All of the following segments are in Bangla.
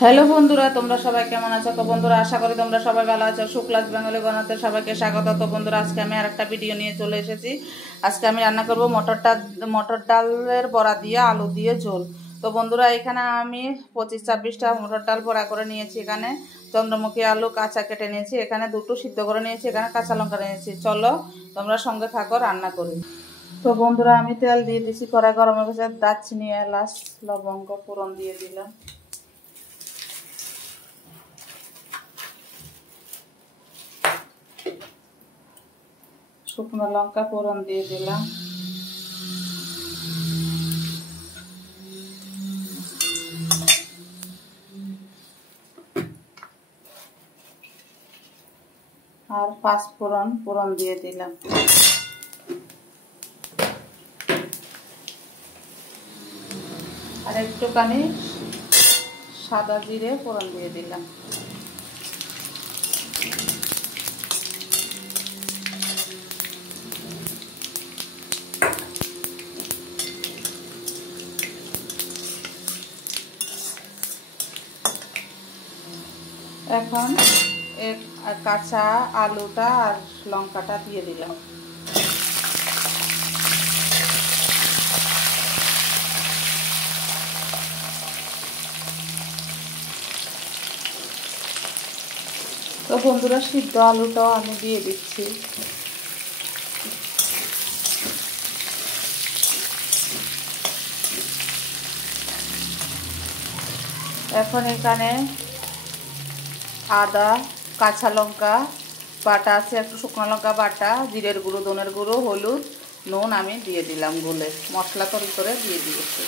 হ্যালো বন্ধুরা, তোমরা সবাই কেমন আছো? তো বন্ধুরা, আশা করি তোমরা সবাই ভালো আছো। শুক্লাস বেঙ্গলি গণাতে সবাইকে স্বাগত। তো বন্ধুরা, আজকে আমি আরেকটা ভিডিও নিয়ে চলে এসেছি। আজকে আমি রান্না করব মটর ডালের বড়া দিয়ে আলু দিয়ে ঝোল। তো বন্ধুরা, এখানে আমি 25-26টা মটর ডাল বড়া করে নিয়েছি। এখানে চন্দ্রমুখী আলু কাঁচা কেটে নিয়েছি, এখানে দুটো সিদ্ধ করে নিয়েছি, এখানে কাঁচা লঙ্কা নিয়েছি। চলো তোমরা সঙ্গে থাকো, রান্না করি। তো বন্ধুরা, আমি তেল দিয়ে দিয়েছি, কড়াই গরম হয়ে গেছে। দারচিনি, এলাচ, লবঙ্গ ফোড়ন দিয়ে দিলাম। শুকনো লঙ্কা ফোড়ন দিয়ে দিলাম। আর পাঁচফোড়ন দিয়ে দিলাম। আর একটুখানি সাদা জিরে ফোড়ন দিয়ে দিলাম। এখন কাঁচা আলুটা আর লঙ্কাটা দিয়ে দিলাম। তো বন্ধুরা, সিদ্ধ আলুটাও আমি দিয়ে দিচ্ছি। এখন এখানে আদা, কাঁচা লঙ্কা বাটা আছে, একটু শুকনো লঙ্কা বাটা, জিরের গুঁড়ো, ধনের গুঁড়ো, হলুদ, নুন আমি দিয়ে দিলাম গুলে। মশলা তৈরি করে দিয়ে দিয়েছি।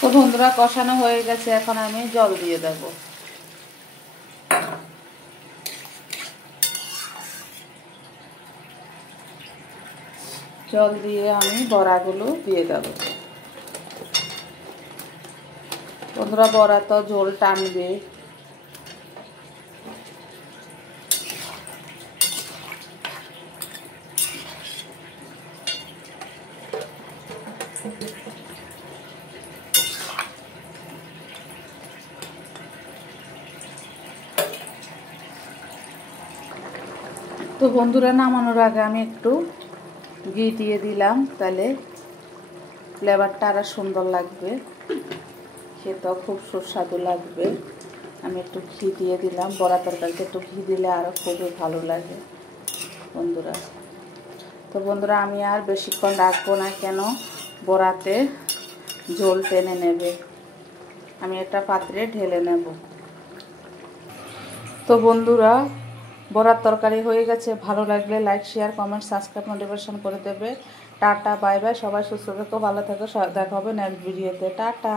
তো বন্ধুরা, কষানো হয়ে গেছে, এখন আমি জল দিয়ে দেব। জল দিয়ে আমি বড়াগুলো দিয়ে দেব। বন্ধুরা, বড়া তো ঝোল টানবে। তো বন্ধুরা, নামানোর আগে আমি একটু ঘি দিয়ে দিলাম, তাহলে ফ্লেভারটা আরো সুন্দর লাগবে, খেতেও খুব সুস্বাদু লাগবে। আমি একটু ঘি দিয়ে দিলাম। বড়া তরকারিতে একটু ঘি দিলে আরও খুবই ভালো লাগে বন্ধুরা। তো বন্ধুরা, আমি আর বেশিক্ষণ রাখবো না, কেন বড়াতে ঝোল টেনে নেবে। আমি একটা পাত্রে ঢেলে নেব। তো বন্ধুরা, বড়ার তরকারি হয়ে গেছে। ভালো লাগলে like, share, comment, subscribe, notification করে দেবে। Tata, bye bye. সবাই সুস্থ থেকো, ভালো থেকো। দেখা হবে নেক্সট ভিডিওতে। টাটা।